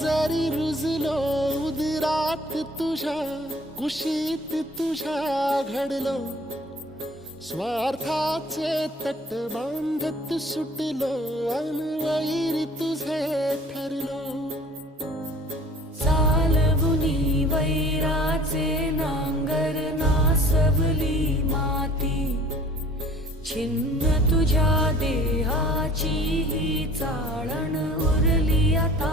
जरी रुजलो उदिरात तुझा कुशीत तुझा घडलो स्वार्थाचे तट बांधत सुटलो अनवैरी तुझे ठरलो चाल वैराचे नांगर ना सबली माती छिन्न तुझा देहाची ही चाळण उरली आता